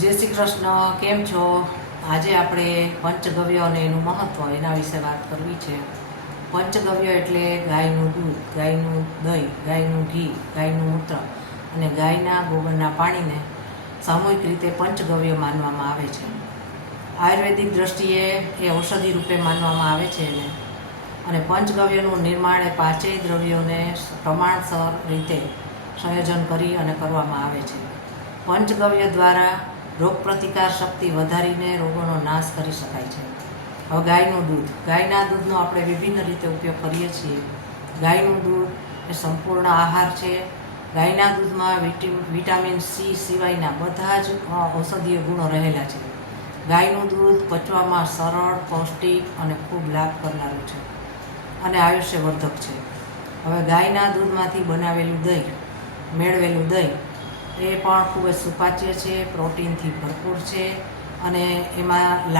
જય શ્રી કૃષ્ણ, કેમ છો? આજે આપણે પંચગવ્ય અને એનું મહત્ત્વ એના વિશે વાત કરવી છે. પંચગવ્ય એટલે ગાયનું દૂધ, ગાયનું દહીં, ગાયનું ઘી, ગાયનું મૂત્ર અને ગાયના ગોબરના પાણીને સામૂહિક રીતે પંચગવ્ય માનવામાં આવે છે. આયુર્વેદિક દ્રષ્ટિએ એ ઔષધિ રૂપે માનવામાં આવે છે એને. અને પંચગવ્યનું નિર્માણ એ પાંચેય દ્રવ્યોને પ્રમાણસર રીતે સંયોજન કરી અને કરવામાં આવે છે. પંચગવ્ય દ્વારા રોગપ્રતિકાર શક્તિ વધારીને રોગોનો નાશ કરી શકાય છે. હવે ગાયનું દૂધ, ગાયના દૂધનો આપણે વિભિન્ન રીતે ઉપયોગ કરીએ છીએ. ગાયનું દૂધ એ સંપૂર્ણ આહાર છે. ગાયના દૂધમાં વિટામિન સી સિવાયના બધા જ ઔષધીય ગુણો રહેલા છે. ગાયનું દૂધ પચવામાં સરળ, પૌષ્ટિક અને ખૂબ લાભ કરનારું છે અને આયુષ્યવર્ધક છે. હવે ગાયના દૂધમાંથી બનાવેલું દહીં, મેળવેલું દહીં એ પણ ખૂબ જ સુપાચ્ય છે, પ્રોટીનથી ભરપૂર છે અને એમાં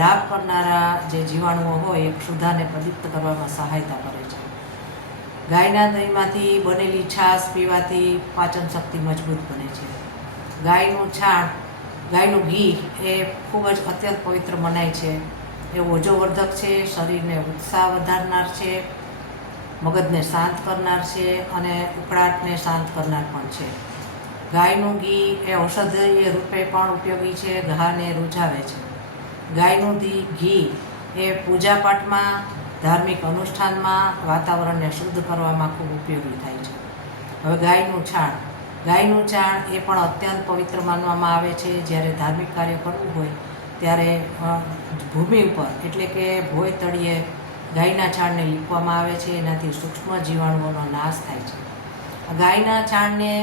લાભ કરનારા જે જીવાણુઓ હોય એ ક્ષુધાને પ્રદીપ્ત કરવામાં સહાયતા કરે છે. ગાયના દહીંમાંથી બનેલી છાશ પીવાથી પાચન શક્તિ મજબૂત બને છે. ગાયનું છાણ, ગાયનું ઘી એ ખૂબ જ અત્યંત પવિત્ર મનાય છે. એ ઓજોવર્ધક છે, શરીરને ઉત્સાહ વધારનાર છે, મગજને શાંત કરનાર છે અને ઉકળાટને શાંત કરનાર પણ છે. ગાયનું ઘી એ ઔષધીય રૂપે પણ ઉપયોગી છે, ઘાને રૂઝાવે છે. ગાયનું ઘી એ પૂજાપાઠમાં, ધાર્મિક અનુષ્ઠાનમાં વાતાવરણને શુદ્ધ કરવામાં ખૂબ ઉપયોગી થાય છે. હવે ગાયનું છાણ, ગાયનું છાણ એ પણ અત્યંત પવિત્ર માનવામાં આવે છે. જ્યારે ધાર્મિક કાર્ય કરવું હોય ત્યારે ભૂમિ ઉપર એટલે કે ભોય તળિયે ગાયના છાણને લીપવામાં આવે છે. એનાથી સૂક્ષ્મ જીવાણુઓનો નાશ થાય છે. ગાયના છાણને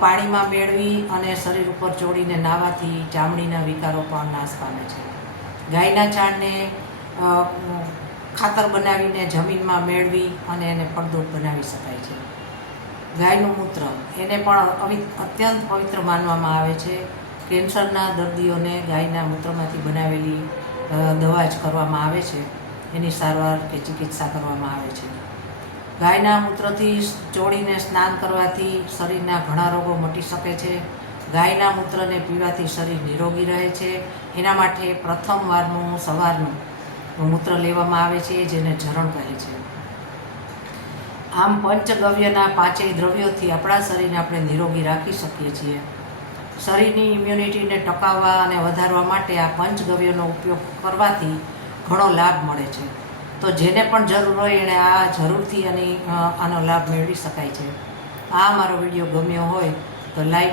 પાણીમાં મેળવી અને શરીર ઉપર ચોળીને નાહવાથી ચામડીના વિકારો પણ નાશ પામે છે. ગાયના છાણને ખાતર બનાવીને જમીનમાં મેળવી અને એને ફળદ્રુપ બનાવી શકાય છે. ગાયનું મૂત્ર એને પણ અત્યંત પવિત્ર માનવામાં આવે છે. કેન્સરના દર્દીઓને ગાયના મૂત્રમાંથી બનાવેલી દવા જ કરવામાં આવે છે. એની સારવાર કે ચિકિત્સા કરવામાં આવે છે. ગાયના મૂત્રથી ચોળીને સ્નાન કરવાથી શરીરના ઘણા રોગો મટી શકે છે. ગાયના મૂત્રને પીવાથી શરીર નિરોગી રહે છે. એના માટે પ્રથમ વારનું સવારનું મૂત્ર લેવામાં આવે છે, જેને ઝરણ કહે છે. આમ પંચગવ્યના પાંચેય દ્રવ્યોથી આપણા શરીરને આપણે નિરોગી રાખી શકીએ છીએ. શરીરની ઇમ્યુનિટીને ટકાવવા અને વધારવા માટે આ પંચગવ્યનો ઉપયોગ કરવાથી ઘણો લાભ મળે છે. તો જેને પણ જરૂર હોય એણે આ જરૂરથી આનો લાભ મેળવી શકાય છે. આ મારો વિડીયો ગમ્યો હોય તો લાઈક,